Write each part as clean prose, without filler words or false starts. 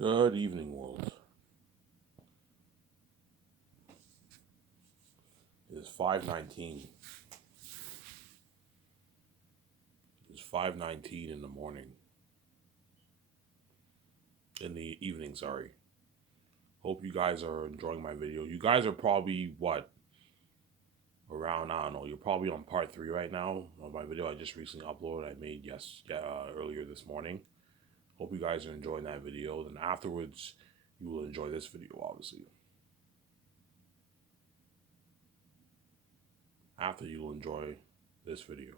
Good evening, world. It is 5:19. It's 5:19 in the morning. In the evening, sorry. Hope you guys are enjoying my video. You guys are probably around, I don't know, you're probably on part 3 right now of my video I just recently uploaded. I made earlier this morning. Hope you guys are enjoying that video. Then afterwards, you will enjoy this video, obviously. After you will enjoy this video.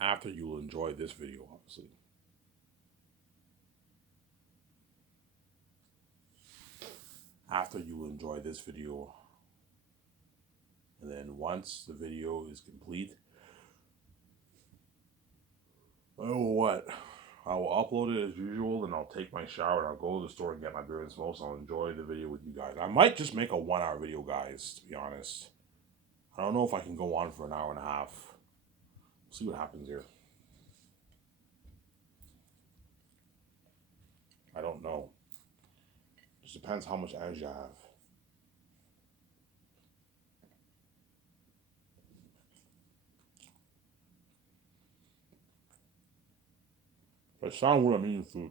After you will enjoy this video, obviously. After you will enjoy this video. And then once the video is complete, I will upload it as usual, and I'll take my shower, and I'll go to the store and get my beer and smoke, so I'll enjoy the video with you guys. I might just make a 1-hour video, guys, to be honest. I don't know if I can go on for an hour and a half. See what happens here. I don't know. Just depends how much energy I have. If I sound weird, I'm eating food.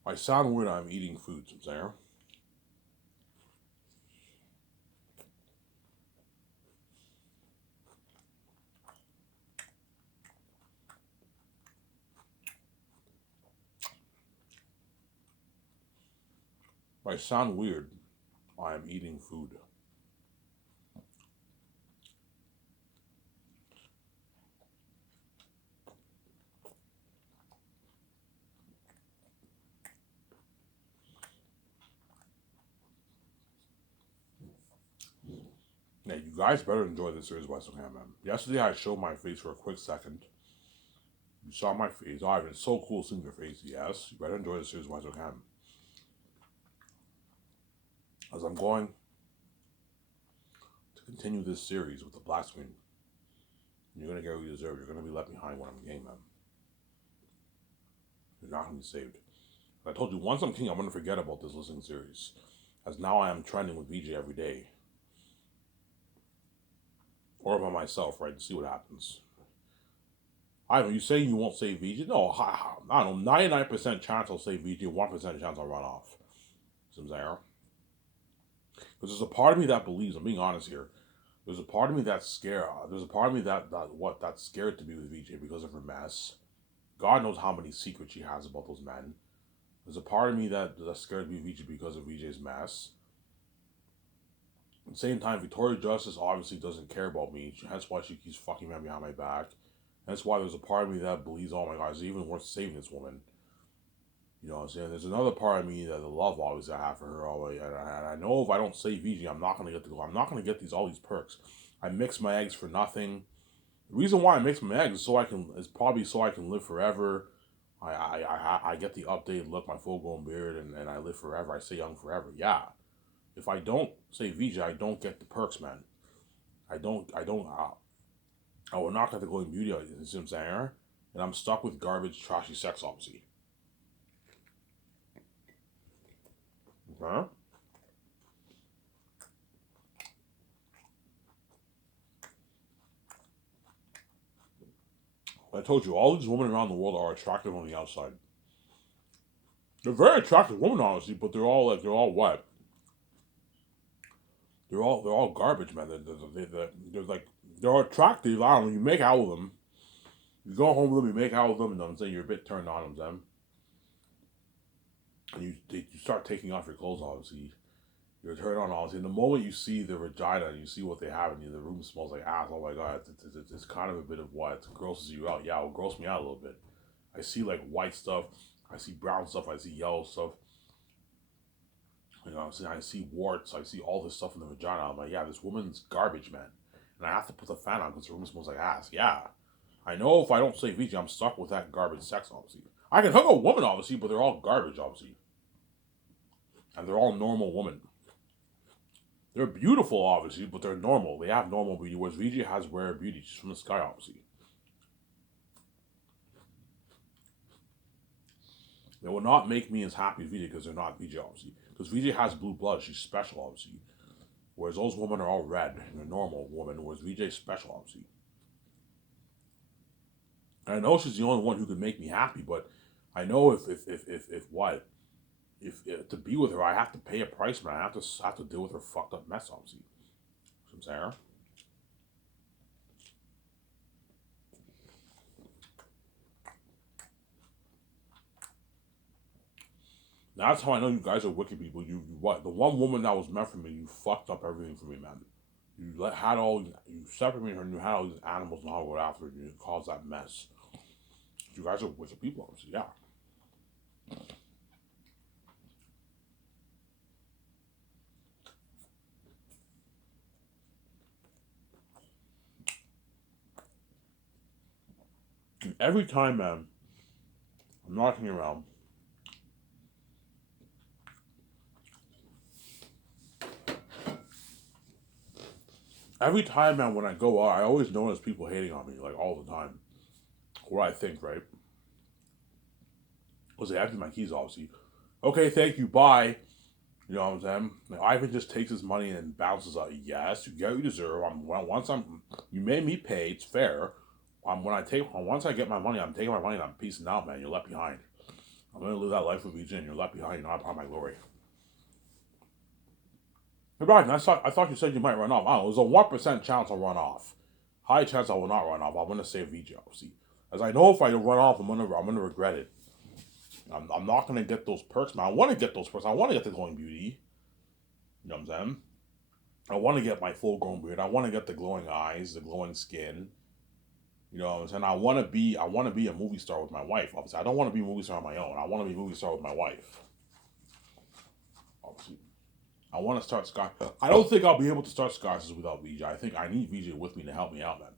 If I sound weird, I'm eating food, Sarah. If I sound weird, I am eating food. Yeah, you guys better enjoy this series, Western Ham, man. Yesterday, I showed my face for a quick second. You saw my face. Oh, it's so cool seeing your face. Yes, you better enjoy the series, Western Ham. As I'm going to continue this series with the black screen, you're going to get what you deserve. You're going to be left behind when I'm king, man. You're not going to be saved. I told you, once I'm king, I'm going to forget about this listening series. As now I am trending with VJ every day. Or by myself, right, to see what happens. I don't know, you saying you won't save VJ? No, I don't know, 99% chance I'll save VJ, 1% chance I'll run off. Seems there. Because there's a part of me that believes, I'm being honest here, there's a part of me that's scared. There's a part of me that's scared to be with VJ because of her mess. God knows how many secrets she has about those men. There's a part of me that's scared to be with VJ because of VJ's mess. At the same time, Victoria Justice obviously doesn't care about me. Hence why she keeps fucking me behind my back. That's why there's a part of me that believes, oh my God, is it even worth saving this woman? You know what I'm saying? There's another part of me that the love always I have for her always, and I know if I don't save VJ, I'm not gonna get to go. I'm not gonna get all these perks. I mix my eggs for nothing. The reason why I mix my eggs is probably so I can live forever. I get the updated look, my full grown beard, and I live forever. I stay young forever. Yeah. If I don't save VJ, I don't get the perks, man. I will not get the golden beauty. You see what I'm saying? And I'm stuck with garbage, trashy sex, obviously. Okay? I told you, all these women around the world are attractive on the outside. They're very attractive women, honestly, but they're all what? They're all garbage, man. They're attractive. I don't know. You make out with them. You go home with them. You make out with them, and I'm saying you're a bit turned on them. And you start taking off your clothes, obviously. You're turned on, obviously. And the moment you see the vagina and you see what they have, and the room smells like ass, oh my God, it's kind of a bit of what grosses you out. Yeah, it will gross me out a little bit. I see like white stuff. I see brown stuff. I see yellow stuff. You know what I'm saying? I see warts. I see all this stuff in the vagina. I'm like, yeah, this woman's garbage, man. and I have to put the fan on because the room smells like ass. Yeah, I know if I don't say VJ, I'm stuck with that garbage sex, obviously. I can hook a woman, obviously, but they're all garbage, obviously. And they're all normal women. They're beautiful, obviously, but they're normal. They have normal beauty, whereas VJ has rare beauty, just from the sky, obviously. They will not make me as happy as VJ because they're not VJ, obviously. Because VJ has blue blood, she's special, obviously. Whereas those women are all red, and they're normal women, whereas VJ's special, obviously. And I know she's the only one who could make me happy, but I know if what? If to be with her, I have to pay a price, man. I have to deal with her fucked up mess, obviously. You know what I'm saying? That's how I know you guys are wicked people. You what? The one woman that was meant for me, you fucked up everything for me, man. You separated me and you had all these animals and all go after you. You caused that mess. You guys are wicked people, obviously. Yeah. And every time, man, I'm knocking around. Every time, man, when I go out, I always notice people hating on me, like all the time. What I think, right? Because they have my keys, obviously. Okay, thank you, bye. You know what I'm saying? Like, Ivan just takes his money and bounces out. Yes, you get what you deserve. You made me pay. It's fair. Once I get my money, I'm taking my money and I'm peacing out, man. You're left behind. I'm gonna live that life with you, and you're left behind. You're not part of my glory. Hey, Brian, I thought you said you might run off. I don't know. There's a 1% chance I'll run off. High chance I will not run off. I'm gonna save VJ, obviously. As I know, if I run off, I'm gonna regret it. I'm not gonna get those perks, man. I want to get those perks. I want to get the glowing beauty. You know what I'm saying? I want to get my full grown beard. I want to get the glowing eyes, the glowing skin. You know what I'm saying? I want to be a movie star with my wife. Obviously, I don't want to be a movie star on my own. I want to be a movie star with my wife. Obviously, I want to start Sky. I don't think I'll be able to start Skies without VJ. I think I need VJ with me to help me out, man.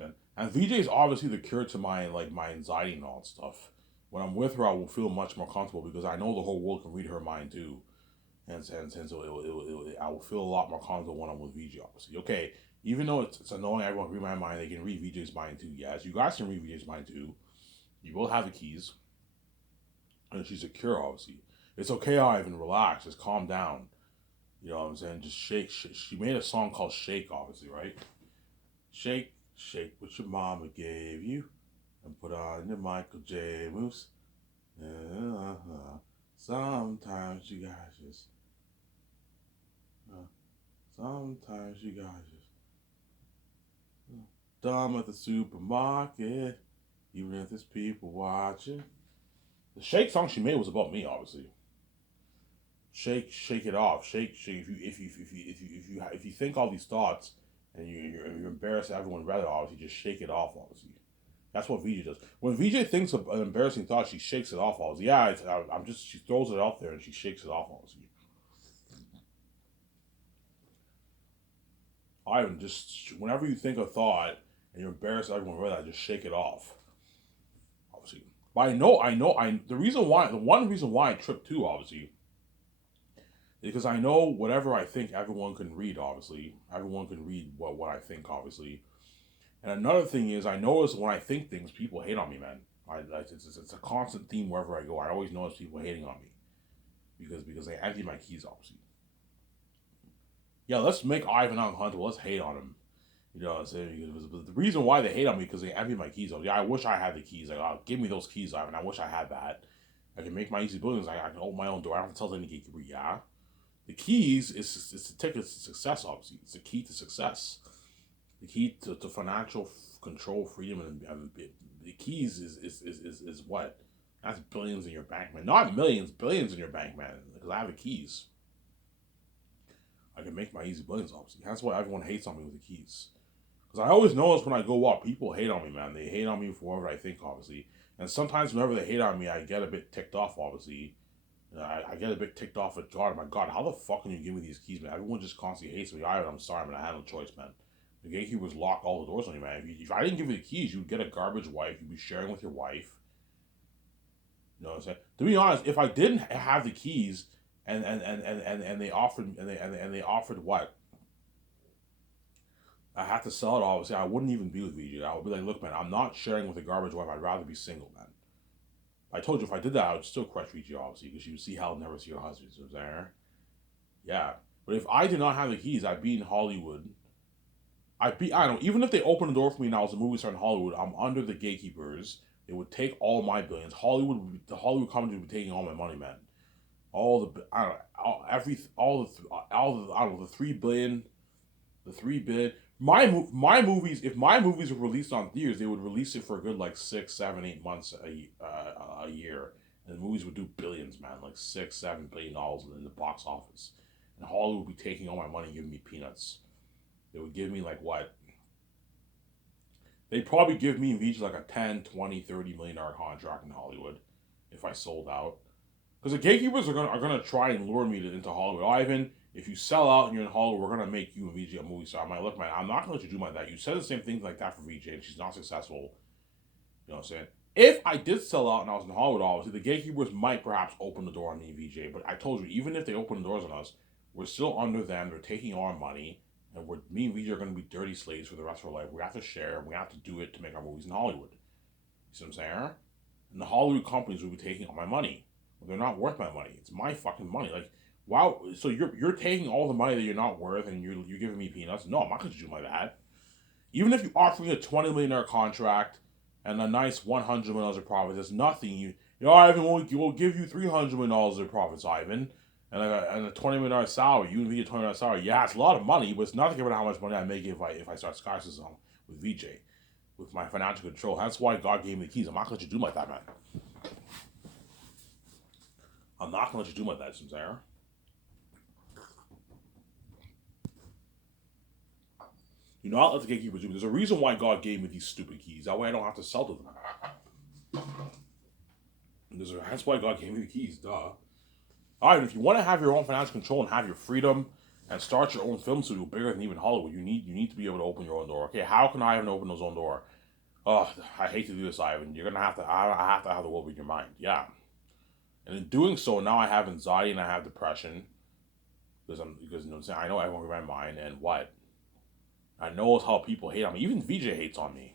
Okay? And VJ is obviously the cure to my anxiety and all that stuff. When I'm with her, I will feel much more comfortable because I know the whole world can read her mind too. And so I will feel a lot more comfortable when I'm with VJ, obviously. Okay, even though it's annoying everyone can read my mind, they can read VJ's mind too. Yes, you guys can read VJ's mind too. You both have the keys. And she's secure, obviously. It's okay, Ivan, relax, just calm down. You know what I'm saying? Just shake. She made a song called Shake, obviously, right? Shake, shake what your mama gave you. And put on your Michael J. Moose. Sometimes you guys just sometimes you guys just dumb at the supermarket, even if there's people watching. The Shake song she made was about me, obviously. Shake, shake it off. Shake, shake. If you think all these thoughts and you're embarrassed that everyone read it, obviously, just shake it off, obviously. That's what VJ does. When VJ thinks of an embarrassing thought, she shakes it off, obviously. Yeah, she throws it out there and she shakes it off, obviously. Ivan, just whenever you think a thought and you're embarrassed that everyone read that, just shake it off. Obviously. But the one reason why I tripped too, obviously, because I know whatever I think, everyone can read. Obviously, everyone can read what I think. Obviously, and another thing is, I notice when I think things, people hate on me, man. It's a constant theme wherever I go. I always notice people hating on me because they empty my keys, obviously. Yeah, let's make Ivan uncomfortable. Let's hate on him. You know what I'm saying? Because the reason why they hate on me because they empty my keys. Yeah, I wish I had the keys. Like, give me those keys, Ivan. I wish I had that. I can make my easy buildings. I can open my own door. I don't have to tell any gatekeeper. Yeah. The keys is the ticket to success, obviously. It's the key to success. The key to financial control, freedom, and the keys is what? That's billions in your bank, man. Not millions, billions in your bank, man. Because I have the keys. I can make my easy billions, obviously. That's why everyone hates on me with the keys. Because I always notice when I go up, people hate on me, man. They hate on me for whatever I think, obviously. And sometimes whenever they hate on me, I get a bit ticked off, obviously. And I get a bit ticked off at God. My God, how the fuck can you give me these keys, man? Everyone just constantly hates me. I'm sorry, man. I had no choice, man. The gatekeepers locked all the doors on you, man. If I didn't give you the keys, you'd get a garbage wife. You'd be sharing with your wife. You know what I'm saying? To be honest, if I didn't have the keys and they offered and they offered what? I had to sell it, obviously. I wouldn't even be with VJ. I would be like, look, man, I'm not sharing with a garbage wife. I'd rather be single, man. I told you if I did that, I would still crush VJ, obviously, because you would see hell, never see your husband. You know what I'm saying? Yeah. But if I did not have the keys, I'd be in Hollywood. I don't know, even if they opened the door for me and I was a movie star in Hollywood, I'm under the gatekeepers. They would take all my billions. The Hollywood company would be taking all my money, man. All the, I don't know, I don't know, the 3 billion. My movies, if my movies were released on theaters, they would release it for a good like 6, 7, 8 months a year, and the movies would do billions, man, like $6, $7 billion in the box office, and Hollywood would be taking all my money and giving me peanuts. They would give me like what? They'd probably give me and Vijay like a 10, 20, $30 million contract in Hollywood if I sold out. Because the gatekeepers are gonna try and lure me into Hollywood. Ivan, if you sell out and you're in Hollywood, we're gonna make you and VJ a movie star. I'm like, look, man, I'm not gonna let you do my that. You said the same thing like that for VJ, and she's not successful. You know what I'm saying? If I did sell out and I was in Hollywood, obviously the gatekeepers might perhaps open the door on me and VJ. But I told you, even if they open the doors on us, we're still under them. They're taking our money, and me and VJ are gonna be dirty slaves for the rest of our life. We have to share. We have to do it to make our movies in Hollywood. You see what I'm saying? And the Hollywood companies will be taking all my money. They're not worth my money. It's my fucking money. Like, wow. So you're taking all the money that you're not worth, and you're giving me peanuts. No, I'm not gonna do like that. Even if you offer me a $20 million contract and a nice $100 million of profits, it's nothing. Ivan, we'll give you $300 million of profits, Ivan, and a $20 million salary. You and VJ $20 salary. Yeah, it's a lot of money, but it's nothing compared to how much money I make if I start Sky System with VJ, with my financial control. That's why God gave me the keys. I'm not gonna let you do like that, man. I'm not gonna let you do my that, Sarah. You know, I'll let the gatekeepers do it. There's a reason why God gave me these stupid keys. That way I don't have to sell to them. That's why God gave me the keys, duh. Alright, if you want to have your own financial control and have your freedom and start your own film studio bigger than even Hollywood, you need to be able to open your own door. Okay, how can Ivan open his own door? Oh, I hate to do this, Ivan. You're gonna have to. I have to have the will in your mind. Yeah. And in doing so, now I have anxiety and I have depression because you know what I'm saying. I know everyone can read my mind, and what I know is how people hate on me. Even VJ hates on me.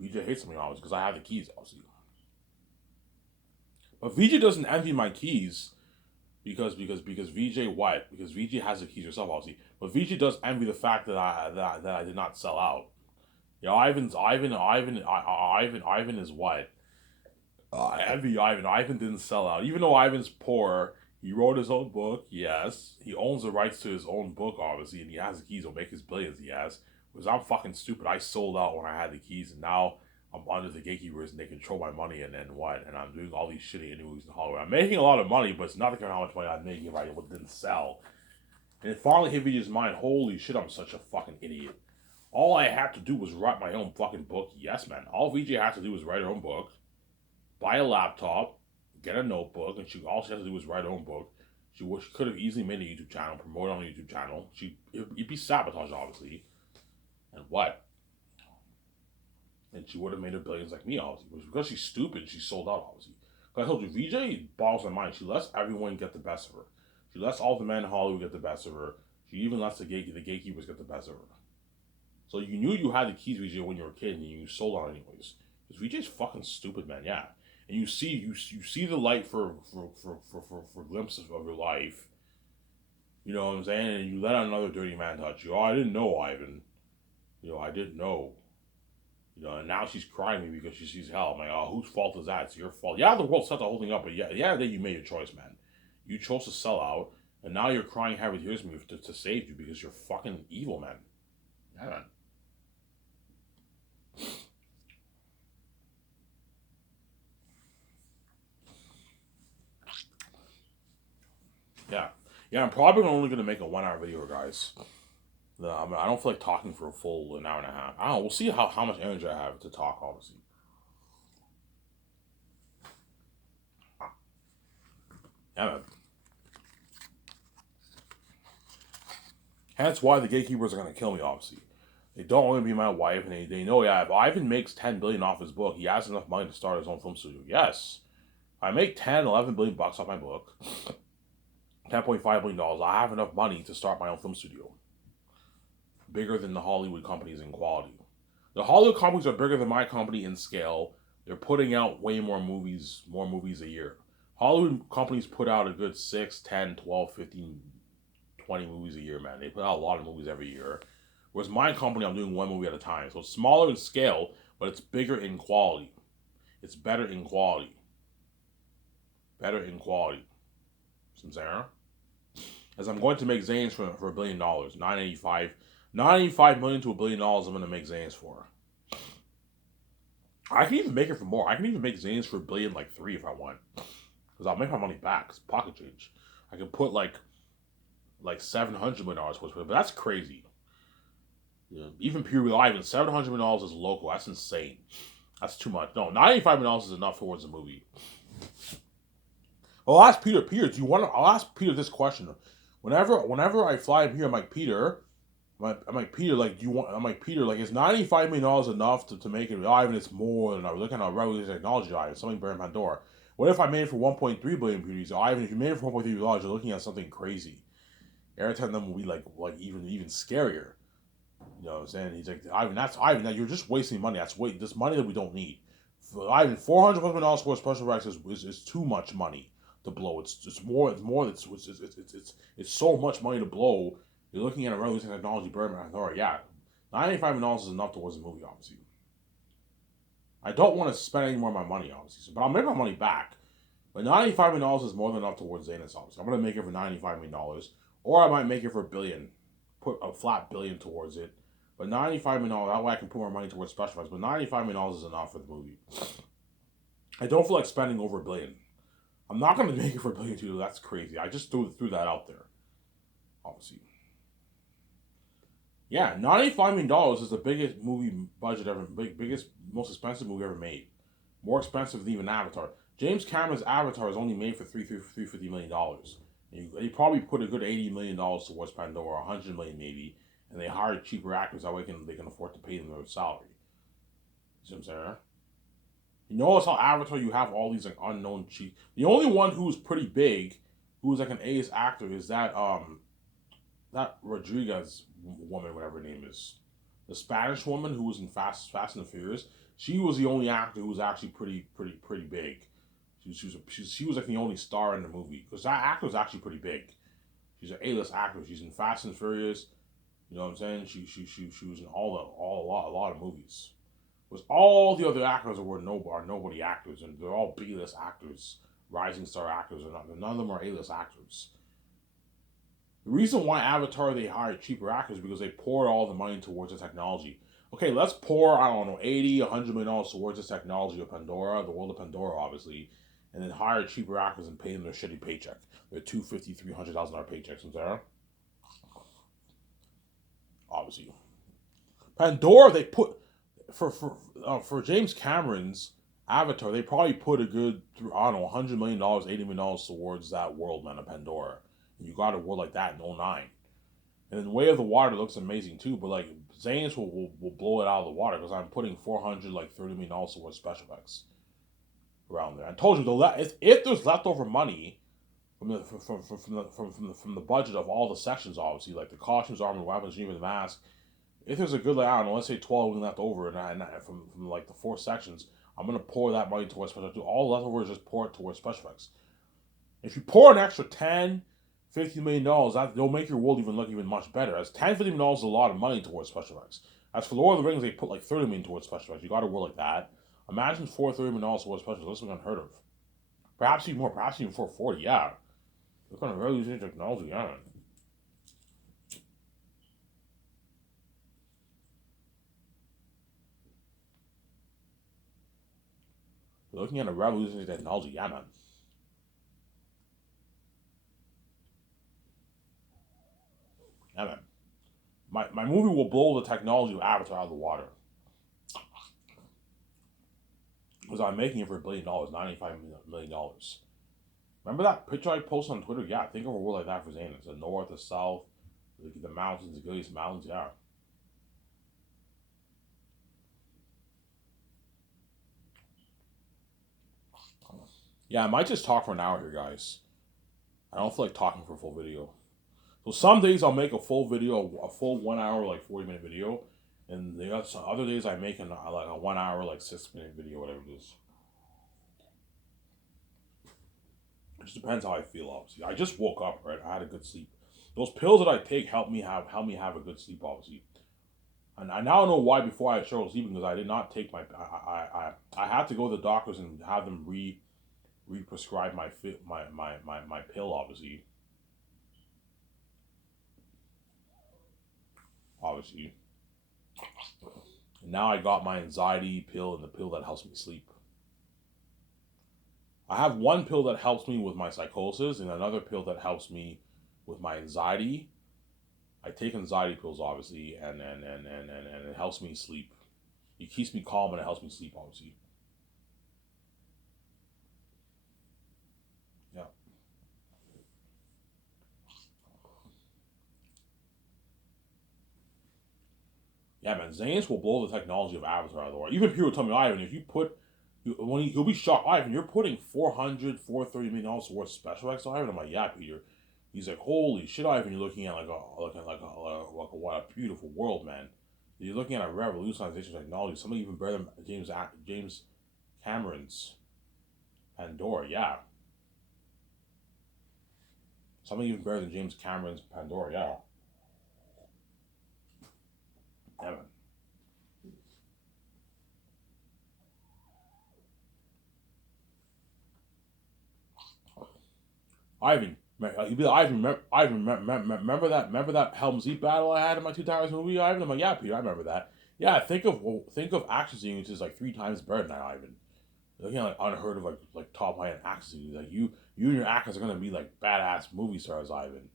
VJ hates on me always because I have the keys, obviously. But VJ doesn't envy my keys because VJ what? Because VJ has the keys herself, obviously. But VJ does envy the fact that I did not sell out. You know, Ivan is what? I envy Ivan. Ivan didn't sell out. Even though Ivan's poor, he wrote his own book, yes. He owns the rights to his own book, obviously, and he has the keys to make his billions, yes. Because I'm fucking stupid. I sold out when I had the keys, and now I'm under the gatekeepers, and they control my money, and then what? And I'm doing all these shitty movies in Hollywood. I'm making a lot of money, but it's not how much money I'm making if I didn't sell. And it finally hit VJ's mind, holy shit, I'm such a fucking idiot. All I had to do was write my own fucking book. Yes, man. All VJ had to do was write her own book, buy a laptop, get a notebook, and all she had to do was write her own book. She could have easily made a YouTube channel, promote it on a YouTube channel. It'd be sabotage, obviously. And what? And she would have made her billions like me, obviously. But because she's stupid, she sold out, obviously. Because I told you, VJ boggles my mind. She lets everyone get the best of her. She lets all the men in Hollywood get the best of her. She even lets the gatekeepers get the best of her. So you knew you had the keys, VJ, when you were a kid, and you sold out anyways. Because VJ's fucking stupid, man. Yeah. And you see the light for glimpses of your life. You know what I'm saying? And you let another dirty man touch you. Oh, I didn't know, Ivan. You know, I didn't know. You know, and now she's crying me because she sees hell. I'm like, oh, whose fault is that? It's your fault. Yeah, the world set the whole thing up, but yeah, then you made your choice, man. You chose to sell out, and now you're crying heavy tears me to save you because you're fucking evil, man. Yeah, man. Yeah, I'm probably only gonna make a 1 hour video, guys. I don't feel like talking for a full an hour and a half. I don't know. We'll see how much energy I have to talk, obviously. Yeah, man. Hence why the gatekeepers are going to kill me, obviously. They don't want to be my wife, and they know, yeah, if Ivan makes $10 billion off his book, he has enough money to start his own film studio. Yes. If I make 10, 11 billion bucks off my book, $10.5 billion, I have enough money to start my own film studio. Bigger than the Hollywood companies in quality. The Hollywood companies are bigger than my company in scale. They're putting out way more movies a year. Hollywood companies put out a good 6, 10, 12, 15, 20 movies a year, man. They put out a lot of movies every year. Whereas my company, I'm doing one movie at a time. So it's smaller in scale, but it's bigger in quality. It's better in quality. Better in quality. Some Sarah? As I'm going to make Zanes for $1 billion. 985 million to $1 billion I'm going to make Zanes for. I can even make it for more. I can even make Zanes for $1 billion, like 3 if I want. Because I'll make my money back. It's pocket change. I can put like $700 million towards it, but that's crazy. Yeah. Even pure live, and $700 million is local. That's insane. That's too much. No, $95 million is enough towards the movie. I'll ask Peter. Peter, do you want to? I'll ask Peter this question. Whenever I fly up here, I'm like Peter. I'm like Peter. Like, do you want? I'm like Peter. Like, is $95 million enough to make it live? And it's more than I was looking at revolutionary technology live. Something better than Pandora. What if I made it for 1.3 billion? Peter, so Ivan, if you made it for 1.3 billion, you're looking at something crazy. Airtime them will be like even scarier. You know what I'm saying? He's like, Ivan, you're just wasting money. This money that we don't need. For Ivan, $400 million for special effects is too much money to blow. It's so much money to blow. You're looking at a revolutionary technology, Birdman, Authority. Yeah, $95 million is enough towards the movie, obviously. I don't want to spend any more of my money, obviously, but I'll make my money back. But $95 million is more than enough towards Zanus, obviously. I'm gonna make it for $95 million, or I might make it for $1 billion, put a flat $1 billion towards it. But $95 million, that way I can put more money towards special effects. But $95 million is enough for the movie. I don't feel like spending over $1 billion. I'm not going to make it for $1 billion too. That's crazy. I just threw that out there. Obviously. Yeah, $95 million is the biggest movie budget ever, biggest, most expensive movie ever made. More expensive than even Avatar. James Cameron's Avatar is only made for $350 million. He probably put a good $80 million towards Pandora, $100 million maybe, and they hired cheaper actors that way they can afford to pay them their salary. You see what I'm saying? You notice how Avatar you have all these like unknown cheap. The only one who's pretty big, who's like an A-list actor, is that Rodriguez woman, whatever her name is, the Spanish woman who was in Fast and the Furious. She was the only actor who was actually pretty big. She was like the only star in the movie because that actor was actually pretty big. She's an A-list actor. She's in Fast and Furious. You know what I'm saying? She was in a lot of movies. Was all the other actors are nobody actors, and they're all B-list actors, rising star actors, and none of them are A-list actors. The reason why Avatar they hired cheaper actors because they poured all the money towards the technology. Okay, let's pour, I don't know, $80, $100 million towards this technology of Pandora, the world of Pandora, obviously, and then hire cheaper actors and pay them their shitty paycheck, their $250,000, $300,000 paychecks, and there. Obviously, Pandora they put for James Cameron's Avatar, they probably put a good, I don't know, $100 million, $80 million towards that world, man, of Pandora. And you got a world like that in 2009. And then Way of the Water looks amazing too, but like Zanes will blow it out of the water because I'm putting $430 million towards special effects around there. I told you if there's leftover money from the budget of all the sections, obviously like the costumes, armor, weapons, even the mask. If there's a good, like, I don't know, let's say 12 million left over, and from like the 4 sections, I'm gonna pour that money towards special effects. All leftovers just pour it towards special effects. If you pour an extra $10, $50 million, that'll make your world even look even much better. As $10, $50 million is a lot of money towards special effects. As for Lord of the Rings, they put like $30 million towards special effects. You got a world like that. Imagine $430 million towards special effects. That's unheard of. Perhaps even more. Perhaps even $440. Yeah. They're gonna really use technology. Yeah. You're looking at a revolutionary technology, yeah, man. Yeah, man. My movie will blow the technology of Avatar out of the water. Because I'm making it for $1 billion, $95 million. Remember that picture I posted on Twitter? Yeah, think of a world like that for Zanus. The north, the south, the mountains, the Gillies Mountains, yeah. Yeah, I might just talk for an hour here, guys. I don't feel like talking for a full video. So some days I'll make a full video, a full 1 hour, like 40-minute video, and the other days I make like a 1 hour, like 6-minute video, whatever it is. It just depends how I feel. Obviously, I just woke up, right? I had a good sleep. Those pills that I take help me have a good sleep, obviously. And I now know why before I started sleeping because I did not take my I had to go to the doctors and have them re-prescribe my pill, obviously. And now I got my anxiety pill and the pill that helps me sleep. I have one pill that helps me with my psychosis and another pill that helps me with my anxiety. I take anxiety pills, obviously, and it helps me sleep. It keeps me calm and it helps me sleep, obviously. Yeah. Yeah, man. Zanis will blow the technology of Avatar out of the water. Even people tell me, Ivan, if you put, he'll be shocked. Ivan, you're putting 430 million dollars towards special effects, Ivan. I'm like, yeah, Peter. He's like, holy shit, Ivan, you're looking at like a what a beautiful world, man. You're looking at a revolutionization of technology. Something even better than James Cameron's Pandora. Yeah, something even better than James Cameron's Pandora. Yeah, yeah, man. Ivan, you'd be like, Ivan, remember that Helm's Deep battle I had in my Two Towers movie, Ivan? I'm like, yeah, Peter, I remember that. Yeah, think of action sequences like 3 times better than that, Ivan. Looking at like unheard of like top high end action sequences. Like you and your actors are gonna be like badass movie stars, Ivan.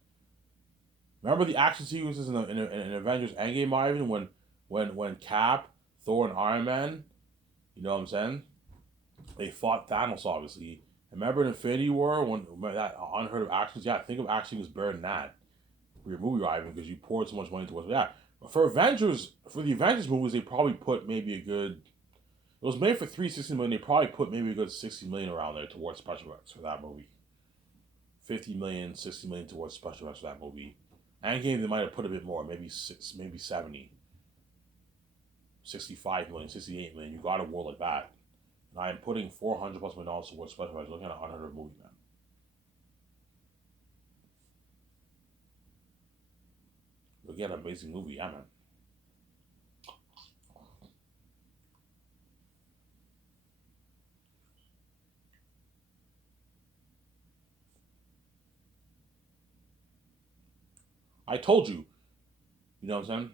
Remember the action sequences in Avengers Endgame, Ivan, when Cap, Thor, and Iron Man, you know what I'm saying? They fought Thanos, obviously. Remember in Infinity War when that unheard of actions? Yeah, think of action was better than that for your movie, Ivan, because you poured so much money towards it. Yeah. For the Avengers movies, they probably put maybe a good. It was made for 360 million. They probably put maybe a good 60 million around there towards special effects for that movie. 50 million, 60 million towards special effects for that movie. Endgame, they might have put a bit more, maybe 70, 65 million, 68 million. You got a world like that. And I am putting 400 plus million dollars towards special effects. Looking at a 100 movie, man. Looking at an amazing movie, yeah, man. I told you, you know what I'm saying?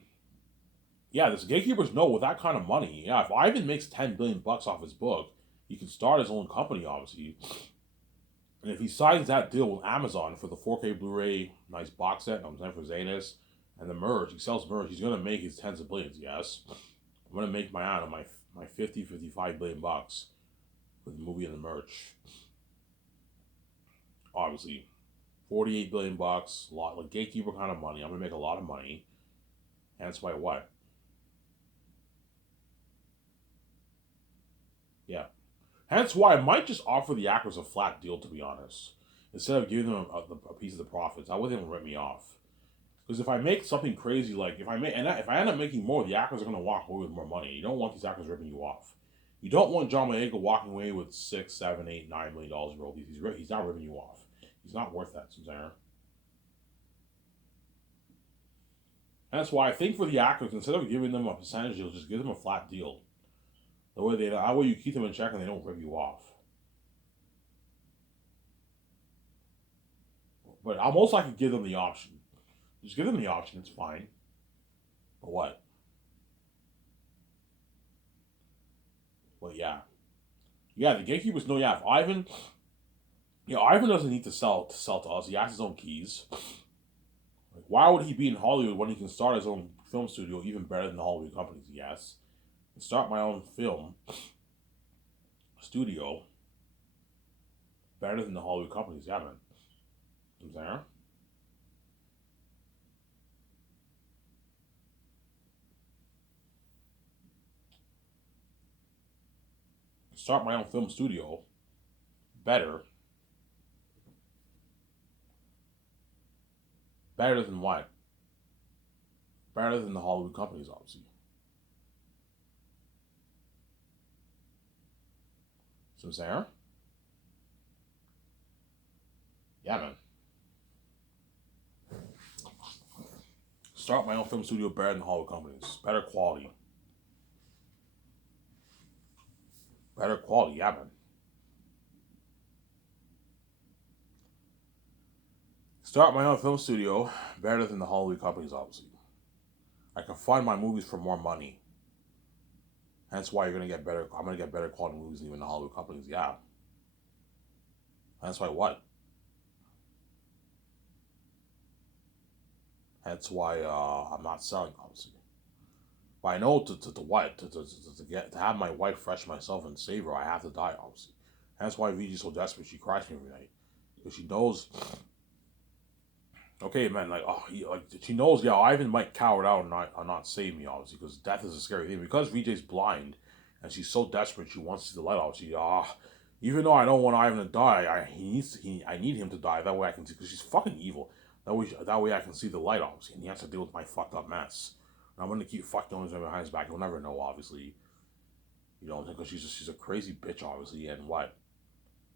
Yeah, this gatekeepers know with that kind of money. Yeah, if Ivan makes 10 billion bucks off his book, he can start his own company, obviously. And if he signs that deal with Amazon for the 4K Blu-ray, nice box set, I'm saying for Zanus, and the merch, he sells merch, he's gonna make his tens of billions. Yes, I'm gonna make my own my 50, 55 billion bucks with the movie and the merch. Obviously, 48 billion bucks, a lot like gatekeeper kind of money. I'm gonna make a lot of money. Hence why what? Yeah. Hence why I might just offer the actors a flat deal, to be honest, instead of giving them a piece of the profits. I wouldn't rip me off. Because if I make something crazy, like if I end up making more, the actors are gonna walk away with more money. You don't want these actors ripping you off. You don't want John Boyega walking away with 6, 7, 8, $9 million royalties. He's not ripping you off. He's not worth that, Suzanne. And that's why I think for the actors, instead of giving them a percentage deal, just give them a flat deal. That way you keep them in check and they don't rip you off. But I'll most likely give them the option. Just give them the option. It's fine. But what? Well, yeah, yeah. The gatekeepers know. Yeah, if Ivan, Ivan doesn't need to sell to us. He has his own keys. Like, why would he be in Hollywood when he can start his own film studio even better than the Hollywood companies? Yes, start my own film studio Better than the Hollywood companies, yeah, man. You know what I'm saying? Start my own film studio. Better. Better than what? Better than the Hollywood companies, obviously. So I'm saying? Yeah, man. Start my own film studio better than Hollywood companies. Better quality. Better quality, yeah, man. Start my own film studio better than the Hollywood companies, obviously. I can fund my movies for more money. That's why you're gonna get better. I'm gonna get better quality movies than even the Hollywood companies. Yeah. That's why what? That's why I'm not selling, obviously. But I know to what to have my wife fresh myself and save her, I have to die, obviously. That's why VG's so desperate. She cries me every night because she knows. Okay, man, like like she knows. Yeah, Ivan might cower out and not save me, obviously, because death is a scary thing. Because VJ's blind, and she's so desperate, she wants to see the light. Obviously, even though I don't want Ivan to die, I need him to die. That way I can see, because she's fucking evil. That way I can see the light, obviously, and he has to deal with my fucked up mess. And I'm gonna keep fucking on his behind his back. He'll never know, obviously. You know, because she's a crazy bitch, obviously, and what?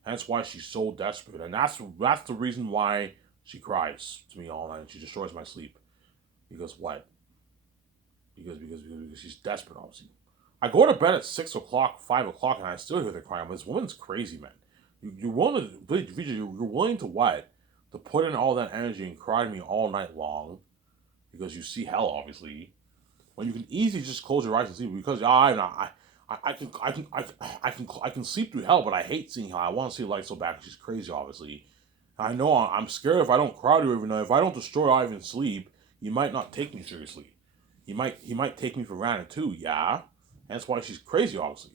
That's why she's so desperate, and that's the reason why she cries to me all night. And she destroys my sleep because what? Because she's desperate, obviously. I go to bed at 6 o'clock, 5 o'clock, and I still hear the crying. This woman's crazy, man. You're willing to, you're willing to what? To put in all that energy and cry to me all night long because you see hell, obviously. When you can easily just close your eyes and sleep because I can sleep through hell, but I hate seeing hell. I want to see the light so bad. She's crazy, obviously. I know I'm scared if I don't cry to her every night. If I don't destroy Ivan's sleep, he might not take me seriously. He might take me for granted too. Yeah, that's why she's crazy. Obviously,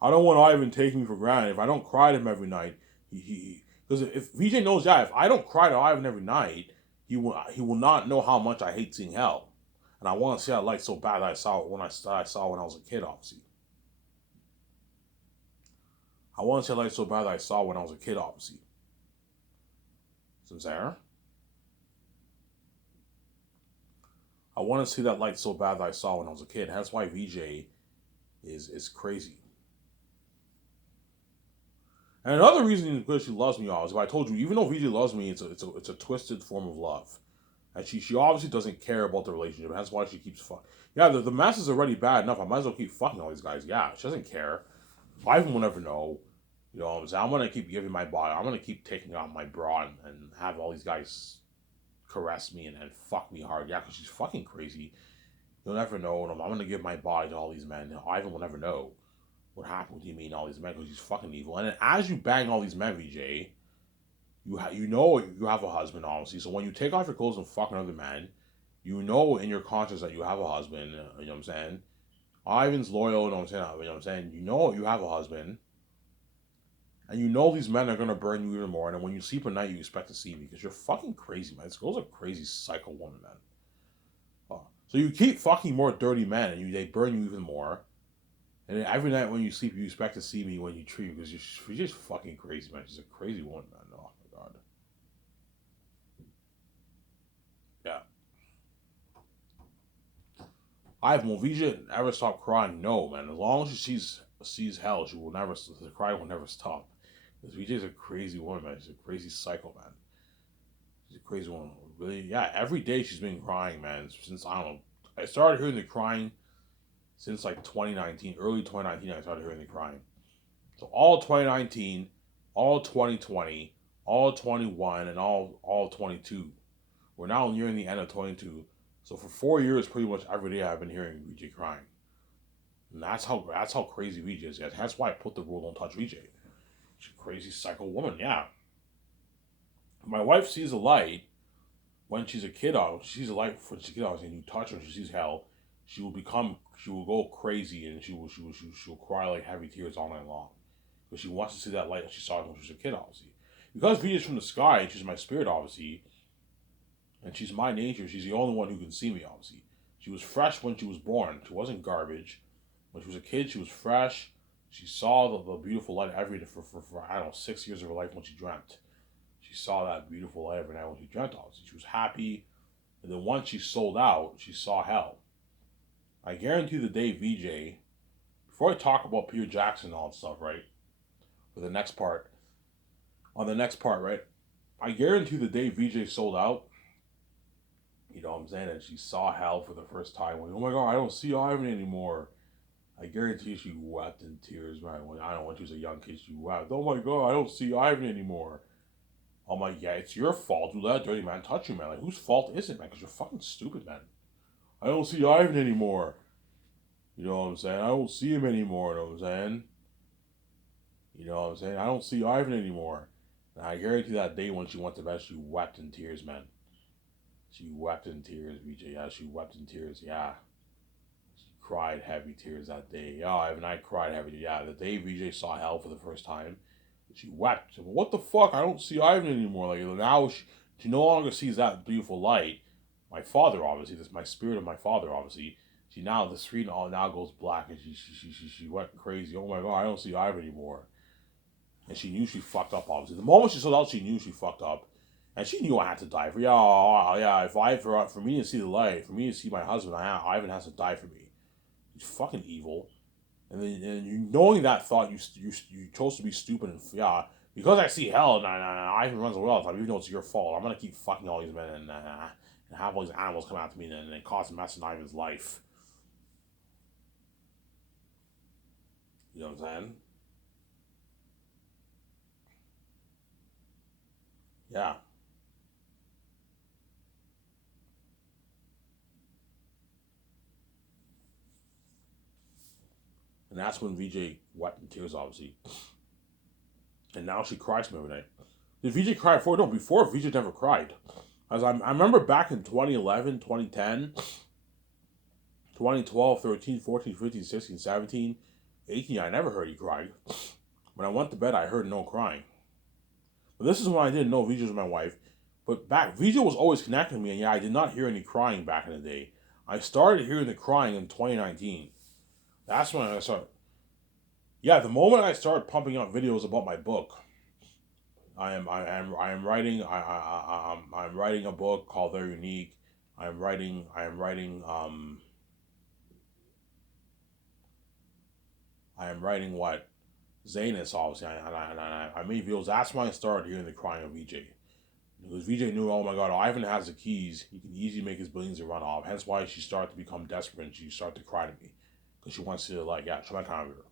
I don't want Ivan taking me for granted. If I don't cry to him every night, because if VJ knows, yeah, if I don't cry to Ivan every night, he will not know how much I hate seeing hell, and I want to see that light so bad that I saw when I was a kid. Obviously, I want to see that light so bad that I saw when I was a kid. Obviously, Sarah. I want to see that light so bad that I saw when I was a kid. That's why VJ is crazy. And another reason is because she loves me, is I told you, even though VJ loves me, it's a twisted form of love. And she obviously doesn't care about the relationship. That's why she keeps fucking. Yeah, the mess is already bad enough. I might as well keep fucking all these guys. Yeah, she doesn't care. Ivan will never know. You know what I'm saying? I'm gonna keep giving my body. I'm gonna keep taking out my bra and have all these guys caress me and fuck me hard. Yeah, because she's fucking crazy. You'll never know. I'm gonna give my body to all these men. Ivan will never know what happened to me and all these men because he's fucking evil. And then as you bang all these men, VJ, you know you have a husband, obviously. So when you take off your clothes and fuck another man, you know in your conscience that you have a husband. You know what I'm saying? Ivan's loyal. You know what I'm saying? You know what I'm saying? You know you have a husband. And you know these men are gonna burn you even more. And then when you sleep at night, you expect to see me because you're fucking crazy, man. This girl's a crazy psycho woman, man. So you keep fucking more dirty men, and they burn you even more. And then every night when you sleep, you expect to see me when you treat because you're just fucking crazy, man. She's a crazy woman, man. Oh my god. Yeah. I've Movija ever stop crying? No, man. As long as she sees hell, she will never. The cry will never stop. Because VJ's a crazy woman, man. She's a crazy psycho, man. She's a crazy woman. Really, yeah. Every day she's been crying, man. Since I don't know. I started hearing the crying since like 2019, early 2019. I started hearing the crying. So all 2019, all 2020, all 21, and all 22. We're now nearing the end of 22. So for 4 years, pretty much every day I've been hearing VJ crying. And that's how crazy VJ is. That's why I put the rule don't touch VJ. She's a crazy psycho woman, yeah. My wife sees a light when she's a kid out. She sees a light when she's a kid out, and you touch her and she sees hell. She will go crazy and she'll cry like heavy tears all night long. Because she wants to see that light that she saw when she was a kid, obviously. because VJ's from the sky, and she's my spirit, obviously, and she's my nature, she's the only one who can see me, obviously. She was fresh when she was born. She wasn't garbage. When she was a kid, she was fresh. She saw the beautiful light every day for, I don't know, 6 years of her life when she dreamt. She saw that beautiful light every night when she dreamt, obviously. She was happy. And then once she sold out, she saw hell. I guarantee the day VJ, before I talk about Peter Jackson and all that stuff, right? For the next part, on the next part, right? I guarantee the day VJ sold out, you know what I'm saying, and she saw hell for the first time, like, oh my god, I don't see Ivan anymore. I guarantee she wept in tears, man. When I don't know, when she was a young kid, she wept. Oh my god, I don't see Ivan anymore. I'm like, yeah, it's your fault. You let that dirty man touch you, man. Like, whose fault is it, man? Because you're fucking stupid, man. I don't see Ivan anymore. You know what I'm saying? I don't see him anymore. You know what I'm saying? You know what I'm saying? I don't see Ivan anymore. And I guarantee that day when she went to bed, she wept in tears, man. She wept in tears, VJ. Yeah, she wept in tears. Yeah. She cried heavy tears that day. Yeah, Ivan, I cried heavy tears. Yeah, the day VJ saw hell for the first time, she wept. She said, what the fuck? I don't see Ivan anymore. Like, now she no longer sees that beautiful light. My father, obviously, this my spirit of my father, obviously. She now, the screen all now goes black, and she went crazy. Oh my god, I don't see Ivan anymore. And she knew she fucked up, obviously. The moment she sold out, she knew she fucked up. And she knew I had to die for, yeah, for me to see the light, for me to see my husband, Ivan has to die for me. He's fucking evil. And then, and you knowing that thought, you chose to be stupid and, yeah, because I see hell and Ivan runs away all the time, even though it's your fault, I'm gonna keep fucking all these men and have all these animals come after me and cause a mess in Ivan's life. You know what I'm saying? Yeah. And that's when VJ wept in tears, obviously. And now she cries for me every night. Did VJ cry before? No, before VJ never cried. As I remember back in 2011, 2010, 2012, 13, 14, 15, 16, 17, 18, I never heard he cried. When I went to bed, I heard no crying. But this is when I didn't know VJ was my wife. But back, VJ was always connected to me, and yeah, I did not hear any crying back in the day. I started hearing the crying in 2019. That's when I started. Yeah, the moment I started pumping out videos about my book, I am writing I'm writing a book called Very Unique. I am writing what Zanus, obviously, I made videos. That's when I started hearing the crying of VJ. Because VJ knew, oh my god, Ivan has the keys. He can easily make his billions and run off. Hence why she started to become desperate and she started to cry to me. Because she wants to, like, yeah, try my kind of her.